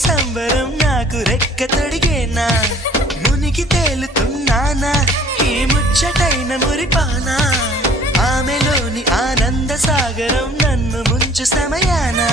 సంబరం నాకు రెక్క తొడిగేనా మునిగి తేలుతున్నానా ఈ ముచ్చటైన మురిపానా ఆమెలోని ఆనంద సాగరం నన్ను ముంచు సమయానా